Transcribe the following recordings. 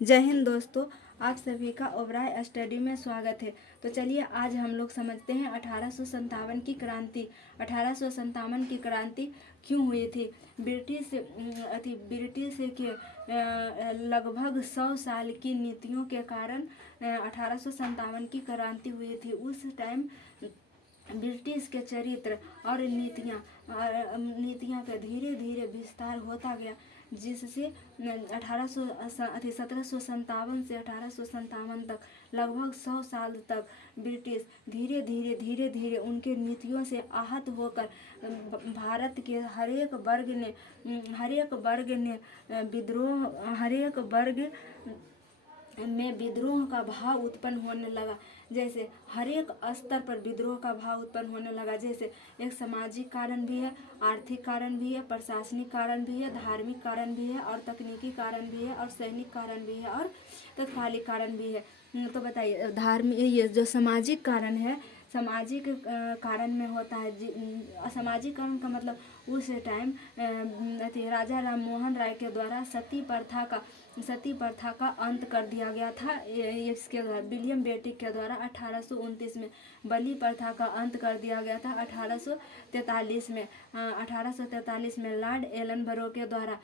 जय हिंद दोस्तों, आप सभी का ओबराय स्टडी में स्वागत है। तो चलिए आज हम लोग समझते हैं 1857 की क्रांति। 1857 की क्रांति क्यों हुई थी? ब्रिटिश के लगभग 100 साल की नीतियों के कारण 1857 की क्रांति हुई थी। उस टाइम ब्रिटिश के चरित्र और नीतियाँ का धीरे धीरे विस्तार होता गया, जिससे 1757 से 1857 तक लगभग 100 साल तक ब्रिटिश धीरे धीरे उनके नीतियों से आहत होकर भारत के हरेक वर्ग में विद्रोह का भाव उत्पन्न होने लगा। जैसे हर एक स्तर पर विद्रोह का भाव उत्पन्न होने लगा। जैसे एक सामाजिक कारण भी है, आर्थिक कारण भी है, प्रशासनिक कारण भी है, धार्मिक कारण भी है और तकनीकी कारण भी है और सैनिक कारण भी है और तत्कालिक कारण भी है। तो बताइए, ये जो सामाजिक कारण है, सामाजिक कारण में होता है। सामाजिक कारण का मतलब उस टाइम राजा राम मोहन राय के द्वारा सती प्रथा का अंत कर दिया गया था। इसके द्वारा विलियम बेटिक के द्वारा 1829 में बलि प्रथा का अंत कर दिया गया था। 1843 में लॉर्ड एलनबरो के द्वारा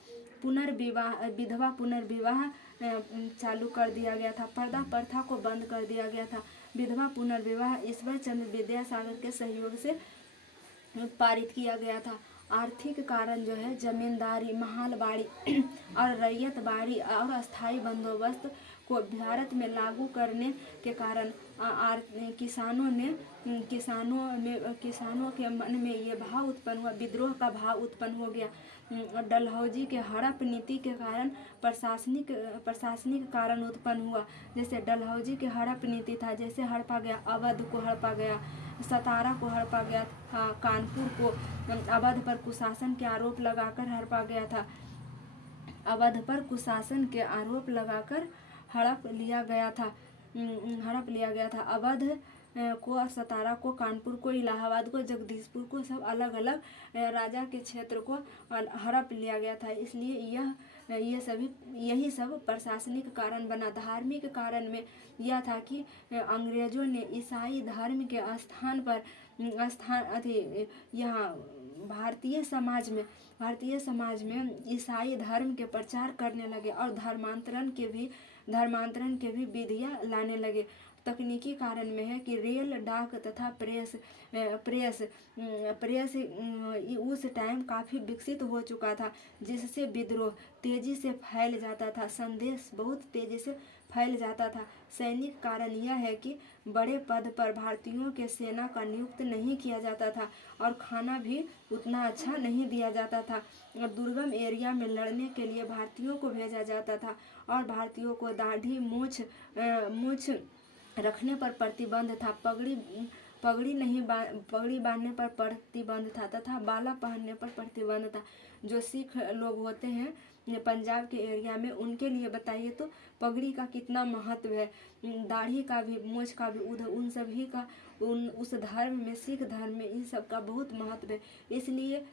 विधवा पुनर्विवाह चालू कर दिया गया था। पर्दा प्रथा को बंद कर दिया गया था। विधवा पुनर्विवाह ईश्वर चंद्र विद्यासागर के सहयोग से पारित किया गया था। आर्थिक कारण जो है, जमींदारी, महलबाड़ी और रैयतबाड़ी और अस्थायी बंदोबस्त को भारत में लागू करने के कारण किसानों के मन में ये भाव उत्पन्न हुआ, विद्रोह का भाव उत्पन्न हो गया। डलहौजी के हड़प नीति के कारण प्रशासनिक कारण उत्पन्न हुआ। जैसे डलहौजी के हड़प नीति था, जैसे हड़पा गया अवध को, हड़पा गया सतारा को, हड़पा गया था कानपुर को। अवध पर कुशासन के आरोप लगाकर हड़पा गया था। अवध पर कुशासन के आरोप लगाकर हड़प लिया गया था। अवध को, सतारा को, कानपुर को, इलाहाबाद को, जगदीशपुर को, सब अलग अलग राजा के क्षेत्र को हड़प लिया गया था। इसलिए यही सब प्रशासनिक कारण बना। धार्मिक कारण में यह था कि अंग्रेजों ने ईसाई धर्म के यहाँ भारतीय समाज में ईसाई धर्म के प्रचार करने लगे और धर्मांतरण के भी विधियां लाने लगे। तकनीकी कारण में है कि रेल, डाक तथा प्रेस उस टाइम काफ़ी विकसित हो चुका था, जिससे विद्रोह तेजी से फैल जाता था, संदेश बहुत तेजी से फैल जाता था। सैनिक कारण यह है कि बड़े पद पर भारतीयों के सेना का नियुक्त नहीं किया जाता था और खाना भी उतना अच्छा नहीं दिया जाता था। और दुर्गम एरिया में लड़ने के लिए भारतीयों को भेजा जाता था और भारतीयों को दाढ़ी मूछ रखने पर प्रतिबंध था। पगड़ी बांधने पर प्रतिबंध था तथा बाला पहनने पर प्रतिबंध था। जो सिख लोग होते हैं पंजाब के एरिया में, उनके लिए बताइए तो पगड़ी का कितना महत्व है, दाढ़ी का भी, मूछ का भी, उन सभी का उस धर्म में, सिख धर्म में इन सब का बहुत महत्व है। इसलिए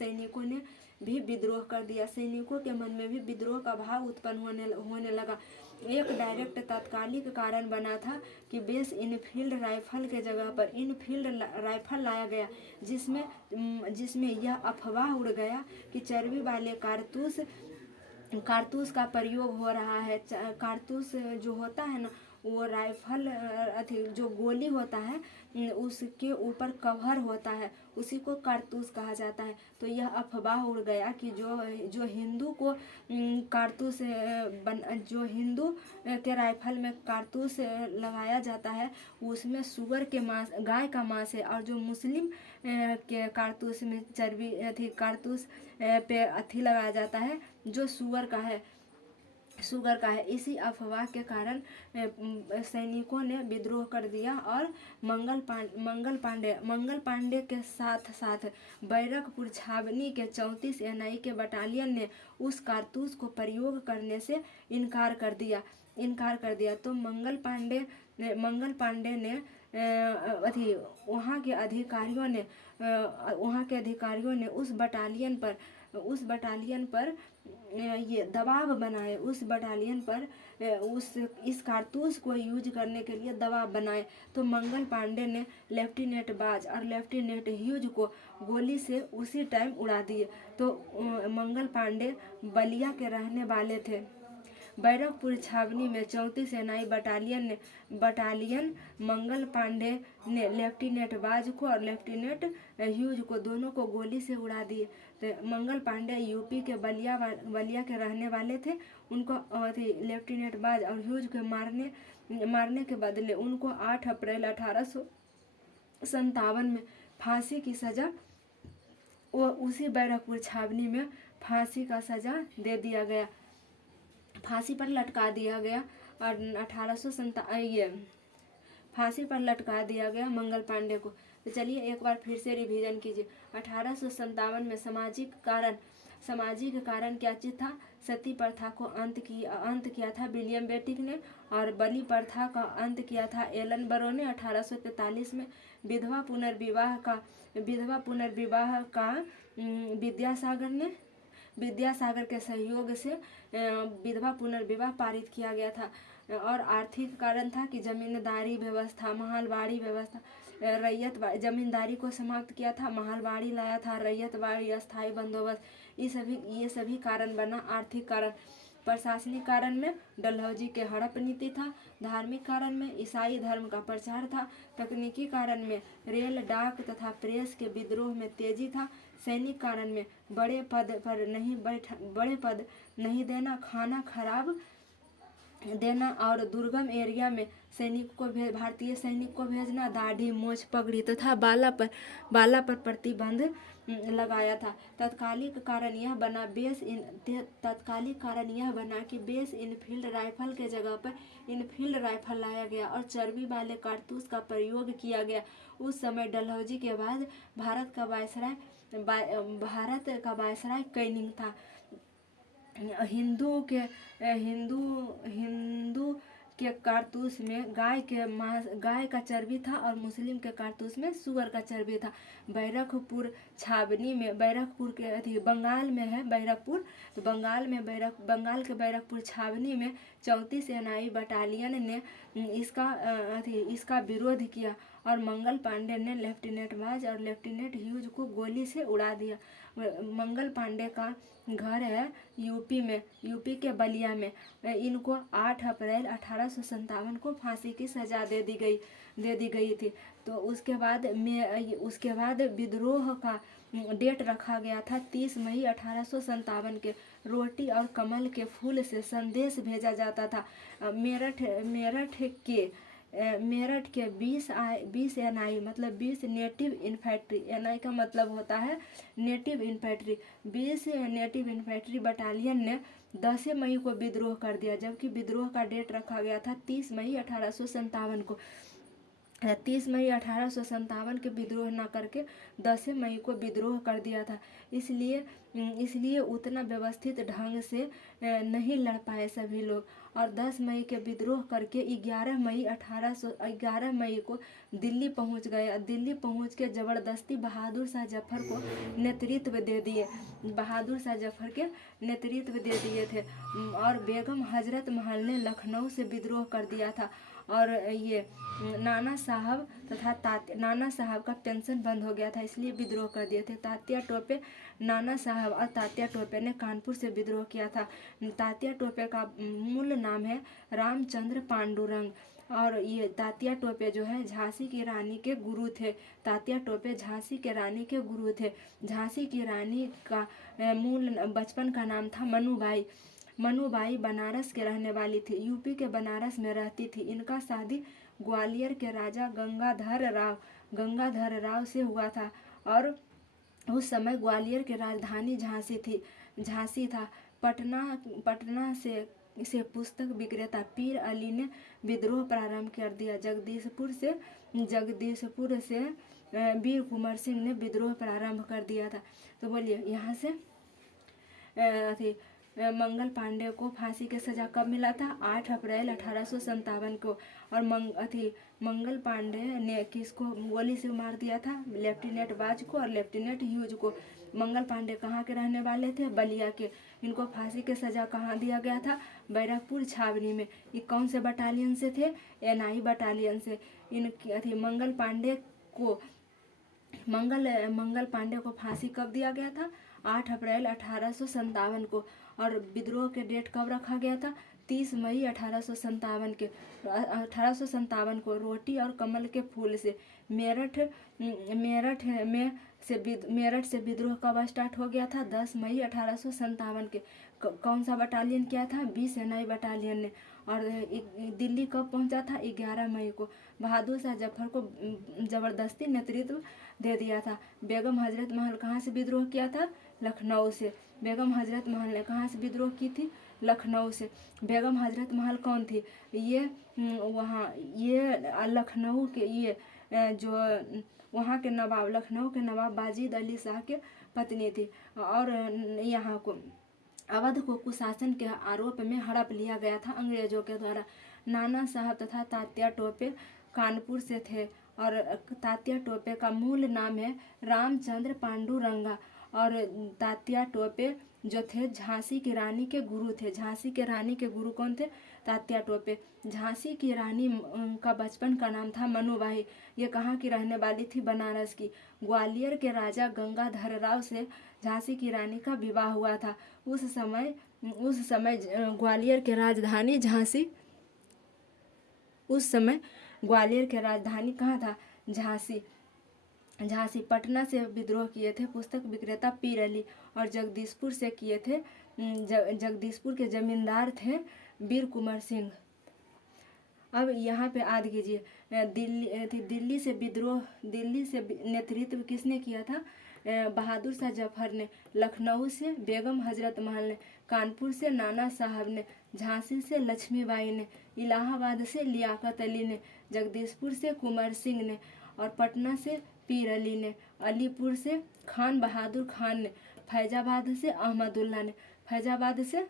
सैनिकों ने भी विद्रोह कर दिया। सैनिकों के मन में भी विद्रोह का भाव उत्पन्न होने लगा। एक डायरेक्ट तात्कालिक कारण बना था कि बेस इनफील्ड राइफल के जगह पर इनफील्ड राइफल लाया गया, जिसमें यह अफवाह उड़ गया कि चर्बी वाले कारतूस का प्रयोग हो रहा है। कारतूस जो होता है ना, वो राइफल जो गोली होता है उसके ऊपर कवर होता है, उसी को कारतूस कहा जाता है। तो यह अफवाह उड़ गया कि जो हिंदू के राइफल में कारतूस लगाया जाता है, उसमें गाय का मांस है, और जो मुस्लिम के कारतूस में कारतूस पे लगाया जाता है जो सुअर का है। इसी अफवाह के कारण सैनिकों ने विद्रोह कर दिया और मंगल पांडे के साथ बैरकपुर छावनी के 34 NI के बटालियन ने उस कारतूस को प्रयोग करने से इनकार कर दिया। तो मंगल पांडे ने वहाँ के अधिकारियों ने उस बटालियन पर उस बटालियन पर ये दबाव बनाए, उस बटालियन पर उस इस कारतूस को यूज करने के लिए दबाव बनाए। तो मंगल पांडे ने लेफ्टिनेंट बाज और लेफ्टिनेंट ह्यूज को गोली से उसी टाइम उड़ा दिए। तो मंगल पांडे बलिया के रहने वाले थे। बैरकपुर छावनी में 34 सेनाई बटालियन मंगल पांडे ने लेफ्टिनेंट बाज को और लेफ्टिनेंट ह्यूज को दोनों को गोली से उड़ा दिए। तो मंगल पांडे यूपी के बलिया के रहने वाले थे। उनको लेफ्टिनेंट बाज और ह्यूज के मारने के बदले उनको 8 अप्रैल 1857 में फांसी की सजा वो उसी बैरकपुर छावनी में फांसी का सजा दे दिया गया, फांसी पर लटका दिया गया। और 1857 फांसी पर लटका दिया गया मंगल पांडे को। तो चलिए एक बार फिर से रिवीजन कीजिए। 1857 में सामाजिक कारण क्या चीज था? सती प्रथा को अंत किया था विलियम बेटिक ने, और बलि प्रथा का अंत किया था एलन बरो ने। 1843 में विधवा पुनर्विवाह का विद्यासागर के सहयोग से विधवा पुनर्विवाह पारित किया गया था। और आर्थिक कारण था कि जमींदारी व्यवस्था, महलवाड़ी व्यवस्था, जमींदारी को समाप्त किया था, महलवाड़ी लाया था, रैयतवाड़ी, अस्थायी बंदोबस्त, ये सभी कारण बना आर्थिक कारण। प्रशासनिक कारण में डलहौजी के हड़प नीति था। धार्मिक कारण में ईसाई धर्म का प्रचार था। तकनीकी कारण में रेल, डाक तथा प्रेस के विद्रोह में तेजी था। सैनिक कारण में बड़े पद नहीं देना, खाना खराब देना और दुर्गम एरिया में भारतीय सैनिक को भेजना, दाढ़ी, मोछ, पगड़ी तथा बाला पर प्रतिबंध लगाया था। तत्कालिक कारण यह बना कि बेस इनफील्ड राइफल के जगह पर इनफील्ड राइफल लाया गया और चर्बी वाले कारतूस का प्रयोग किया गया। उस समय डलहौजी के बाद भारत का वायसराय कैनिंग था। हिंदू के कारतूस में गाय का चर्बी था और मुस्लिम के कारतूस में सुअर का चर्बी था। बैरकपुर छावनी में बंगाल में है बैरकपुर, तो बंगाल के बैरकपुर छावनी में 34 सेनाई बटालियन ने इसका विरोध किया और मंगल पांडे ने लेफ्टिनेंट बाज और लेफ्टिनेंट ह्यूज को गोली से उड़ा दिया। मंगल पांडे का घर है यूपी के बलिया में। इनको 8 अप्रैल 1857 को फांसी की सजा दे दी गई थी। तो उसके बाद विद्रोह का डेट रखा गया था 30 मई 1857 के। रोटी और कमल के फूल से संदेश भेजा जाता था। मेरठ के 20 एनआई मतलब 20 नेटिव इन्फेंट्री, एनआई का मतलब होता है native infantry, 20 native infantry battalion ने 10 मई को विद्रोह कर दिया, जबकि विद्रोह का डेट रखा गया था 30 मई 1857 को। 30 मई 1857 के विद्रोह न करके 10 मई को विद्रोह कर दिया था। इसलिए उतना व्यवस्थित ढंग से नहीं लड़ पाए सभी लोग और 10 मई के विद्रोह करके 11 मई को दिल्ली पहुंच गए। दिल्ली पहुंच के जबरदस्ती बहादुर शाह जफर को नेतृत्व दे दिए थे और बेगम हजरत महल ने लखनऊ से विद्रोह कर दिया था। और ये नाना साहब का पेंशन बंद हो गया था, इसलिए विद्रोह कर दिए थे। नाना साहब और तात्या टोपे ने कानपुर से विद्रोह किया था। तात्या टोपे का मूल नाम है रामचंद्र पांडुरंग और ये तात्या टोपे जो है झांसी की रानी के गुरु थे। तात्या टोपे झांसी के रानी के गुरु थे। झांसी की रानी का मूल बचपन का नाम था मनुबाई बनारस के रहने वाली थी, यूपी के बनारस में रहती थी। इनका शादी ग्वालियर के राजा गंगाधर राव से हुआ था और उस समय ग्वालियर की राजधानी झांसी था। पटना से पुस्तक विक्रेता पीर अली ने विद्रोह प्रारंभ कर दिया। जगदीशपुर से वीर कुंवर सिंह ने विद्रोह प्रारंभ कर दिया था। तो बोलिए यहाँ से मंगल पांडे को फांसी की सजा कब मिला था? 8 अप्रैल 1857 को। और मंगल पांडे ने किसको गोली से मार दिया था? लेफ्टिनेंट बाज को और लेफ्टिनेंट ह्यूज को। मंगल पांडे कहाँ के रहने वाले थे? बलिया के। इनको फांसी की सजा कहाँ दिया गया था? बैरकपुर छावनी में। ये कौन से बटालियन से थे? NI बटालियन से। इनकी मंगल पांडे को फांसी कब दिया गया था? 8 अप्रैल 1857 को। और विद्रोह के डेट कब रखा गया था? 30 मई 1857 को। रोटी और कमल के फूल से मेरठ से विद्रोह कब स्टार्ट हो गया था? 10 मई 1857 के। कौन सा बटालियन किया था? 20 NI बटालियन ने। और दिल्ली कब पहुंचा था? 11 मई को। बहादुर शाह जफर को जबरदस्ती नेतृत्व दे दिया था। बेगम हजरत महल कहाँ से विद्रोह किया था? लखनऊ से। बेगम हजरत महल ने कहाँ से विद्रोह की थी? लखनऊ से। बेगम हजरत महल कौन थी? ये लखनऊ के जो वहाँ के नवाब, लखनऊ के नवाब बाजिद अली शाह के पत्नी थी। और यहाँ को अवध को कुशासन के आरोप में हड़प लिया गया था अंग्रेजों के द्वारा। नाना साहब तथा तात्या टोपे कानपुर से थे। और तात्या टोपे का मूल नाम है रामचंद्र पांडुरंगा। और तात्या टोपे जो थे झांसी की रानी के गुरु थे। झांसी के रानी के गुरु कौन थे? तात्या टोपे। झांसी की रानी का बचपन का नाम था मनुबाई। ये कहाँ की रहने वाली थी? बनारस की। ग्वालियर के राजा गंगाधर राव से झांसी की रानी का विवाह हुआ था। उस समय ग्वालियर के राजधानी झांसी, उस समय ग्वालियर के राजधानी कहाँ था? झांसी। पटना से विद्रोह किए थे पुस्तक विक्रेता पीर अली। और जगदीशपुर से किए थे, जगदीशपुर के जमींदार थे वीर कुंवर सिंह। अब यहाँ पे याद कीजिए, दिल्ली से नेतृत्व किसने किया था? बहादुर शाह जफर ने। लखनऊ से बेगम हजरत महल ने। कानपुर से नाना साहब ने। झांसी से लक्ष्मीबाई ने। इलाहाबाद से लियाकत अली ने। जगदीशपुर से कुंवर सिंह ने। और पटना से पीर अली ने। अलीपुर से खान बहादुर खान ने। फैजाबाद से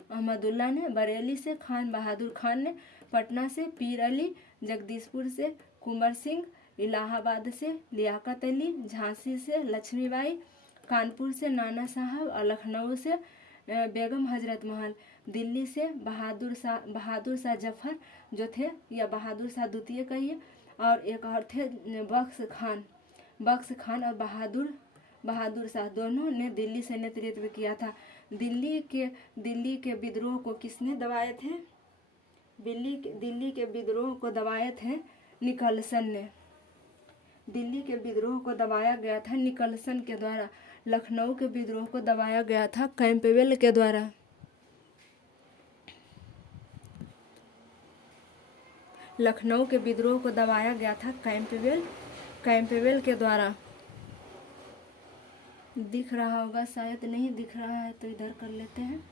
अहमदुल्ला ने। बरेली से खान बहादुर खान ने। पटना से पीर अली। जगदीशपुर से कुंवर सिंह। इलाहाबाद से लियाकत अली। झांसी से लक्ष्मीबाई। कानपुर से नाना साहब। और लखनऊ से बेगम हजरत महल। दिल्ली से बहादुर शाह जफर जो थे, या बहादुर शाह द्वितीय कहिए। और एक और थे बख्श खान और बहादुर शाह, दोनों ने दिल्ली से नेतृत्व किया था। दिल्ली के विद्रोह को किसने दबाए थे? दिल्ली के विद्रोह को दबाए थे निकलसन ने। दिल्ली के विद्रोह को दबाया गया था निकलसन के द्वारा। लखनऊ के विद्रोह को दबाया गया था कैंपबेल के द्वारा। लखनऊ के विद्रोह को दबाया गया था कैंपबेल के द्वारा। दिख रहा होगा, शायद नहीं दिख रहा है तो इधर कर लेते हैं।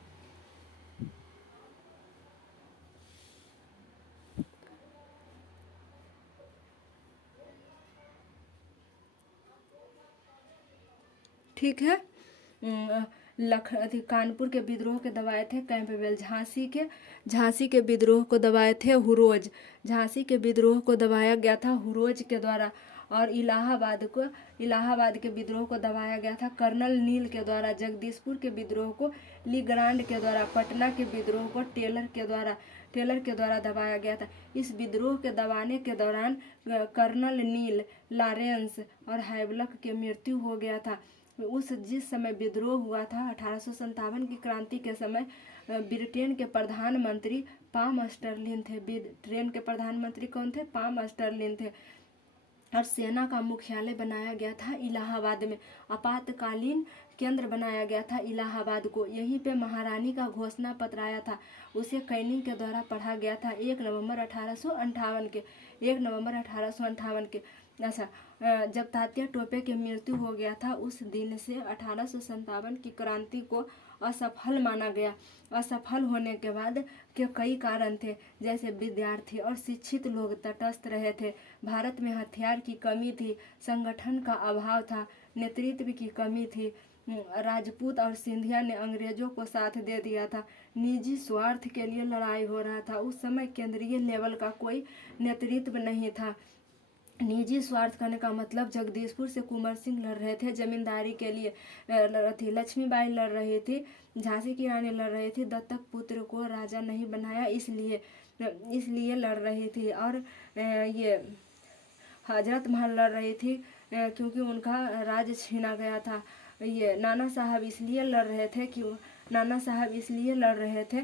ठीक है। कानपुर के विद्रोह के दबाए थे कैंपबेल। झांसी के विद्रोह को दबाए थे हुरोज। झांसी के विद्रोह को दबाया गया था हुरोज के द्वारा। और इलाहाबाद के विद्रोह को दबाया गया था कर्नल नील के द्वारा। जगदीशपुर के विद्रोह को लीग्रांड के द्वारा। पटना के विद्रोह को टेलर के द्वारा दबाया गया था। इस विद्रोह के दबाने के दौरान कर्नल नील, लॉरेंस और हैवलक की मृत्यु हो गया था। जिस समय विद्रोह हुआ था 1857 की क्रांति के समय, ब्रिटेन के प्रधानमंत्री पाम स्टर्लिन थे। ब्रिटेन के प्रधानमंत्री कौन थे? पाम स्टर्लिन थे। और सेना का मुख्यालय बनाया गया था इलाहाबाद में। आपातकालीन केंद्र बनाया गया था इलाहाबाद को। यहीं पे महारानी का घोषणा पत्र आया था, उसे कैनिंग के द्वारा पढ़ा गया था 1 नवंबर 1858 के। अच्छा, जब तात्या टोपे की मृत्यु हो गया था उस दिन से 1857 की क्रांति को असफल माना गया। असफल होने के बाद के कई कारण थे, जैसे विद्यार्थी और शिक्षित लोग तटस्थ रहे थे। भारत में हथियार की कमी थी, संगठन का अभाव था, नेतृत्व की कमी थी। राजपूत और सिंधिया ने अंग्रेजों को साथ दे दिया था। निजी स्वार्थ के लिए लड़ाई हो रहा था। उस समय केंद्रीय लेवल का कोई नेतृत्व नहीं था। निजी स्वार्थ करने का मतलब जगदीशपुर से कुंवर सिंह लड़ रहे थे जमींदारी के लिए, थी लक्ष्मीबाई लड़ रही थी, झांसी की रानी लड़ रही थी, दत्तक पुत्र को राजा नहीं बनाया इसलिए लड़ रही थी, और ये हजरत महल लड़ रही थी क्योंकि उनका राज छीना गया था। ये नाना साहब इसलिए लड़ रहे थे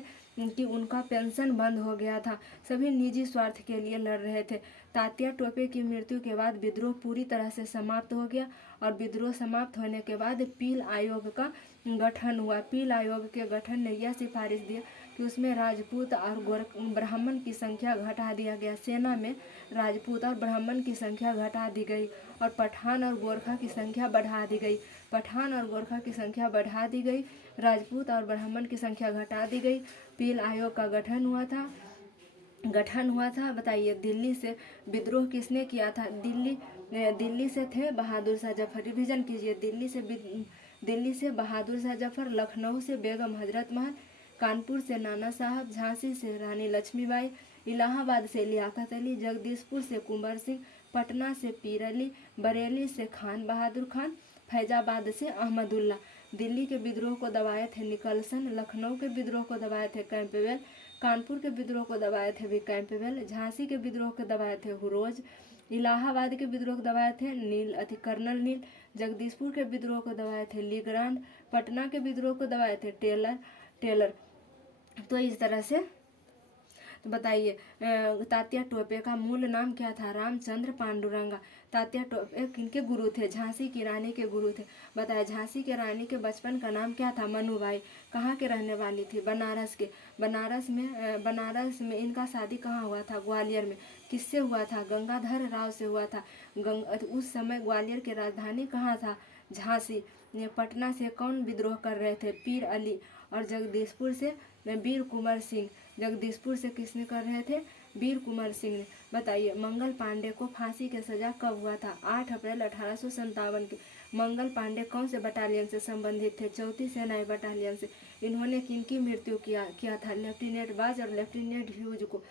कि उनका पेंशन बंद हो गया था। सभी निजी स्वार्थ के लिए लड़ रहे थे। तात्या टोपे की मृत्यु के बाद विद्रोह पूरी तरह से समाप्त हो गया, और विद्रोह समाप्त होने के बाद पील आयोग का गठन हुआ। पील आयोग के गठन ने यह सिफारिश दी कि उसमें राजपूत और ब्राह्मण की संख्या घटा दिया गया। सेना में राजपूत और ब्राह्मण की संख्या घटा दी गई और पठान और गोरखा की संख्या बढ़ा दी गई। राजपूत और ब्राह्मण की संख्या घटा दी गई। पील आयोग का गठन हुआ था। बताइए, दिल्ली से विद्रोह किसने किया था? दिल्ली से थे बहादुर शाह जफर। रिवीजन कीजिए। दिल्ली से बहादुर शाह जफर, लखनऊ से बेगम हजरत महल, कानपुर से नाना साहब, झांसी से रानी लक्ष्मीबाई, इलाहाबाद से लियाकत अली, जगदीशपुर से कुंवर सिंह, पटना से पीर अली, बरेली से खान बहादुर खान, फैजाबाद से अहमदुल्ला। दिल्ली के विद्रोह को दबाए थे निकलसन, लखनऊ के विद्रोह को दबाए थे कैंपबेल, कानपुर के विद्रोह को दबाए थे भी कैंपबेल, झांसी के विद्रोह को दबाए थे हुरोज, इलाहाबाद के विद्रोह को दबाए थे कर्नल नील, जगदीशपुर के विद्रोह को दबाए थे लीग्रांड, पटना के विद्रोह को दबाए थे टेलर। तो इस तरह से तो बताइए, तात्या टोपे का मूल नाम क्या था? रामचंद्र पांडुरंगा। तात्या टोपे किनके गुरु थे? झांसी की रानी के गुरु थे। बताया, झांसी की रानी के बचपन का नाम क्या था? मनुबाई। कहाँ के रहने वाली थी? बनारस के। बनारस में इनका शादी कहाँ हुआ था? ग्वालियर में। किससे हुआ था? गंगाधर राव से हुआ था। उस समय ग्वालियर की राजधानी कहाँ था? झांसी। पटना से कौन विद्रोह कर रहे थे? पीर अली। और जगदीशपुर से वीर कुंवर सिंह। जगदीशपुर से किसने कर रहे थे? वीर कुंवर सिंह ने। बताइए, मंगल पांडे को फांसी की सजा कब हुआ था? 8 अप्रैल 1857 के। मंगल पांडे कौन से बटालियन से संबंधित थे? 34 सेनाई बटालियन से। इन्होंने किनकी मृत्यु किया था? लेफ्टिनेंट बाज और लेफ्टिनेंट ह्यूज को।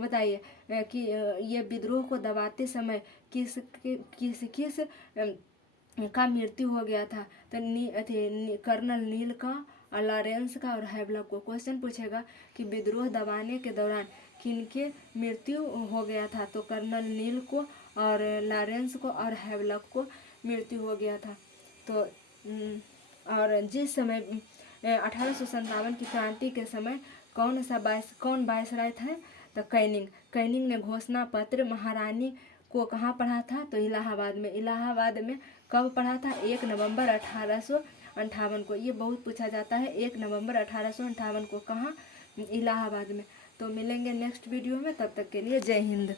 बताइए कि ये विद्रोह को दबाते समय किस का मृत्यु हो गया था? तो कर्नल नील का, लॉरेंस का और हैवलॉक को। क्वेश्चन पूछेगा कि विद्रोह दबाने के दौरान किनके मृत्यु हो गया था? तो कर्नल नील को और लॉरेंस को और हैवलॉक को मृत्यु हो गया था। तो और जिस समय 1857 की क्रांति के समय कौन वायसराय था? तो कैनिंग ने घोषणा पत्र महारानी को कहाँ पढ़ा था? तो इलाहाबाद में कब पढ़ा था? 1 नवंबर 1858 को। ये बहुत पूछा जाता है। 1 नवंबर 1858 को। कहाँ? इलाहाबाद में। तो मिलेंगे नेक्स्ट वीडियो में, तब तक के लिए जय हिंद।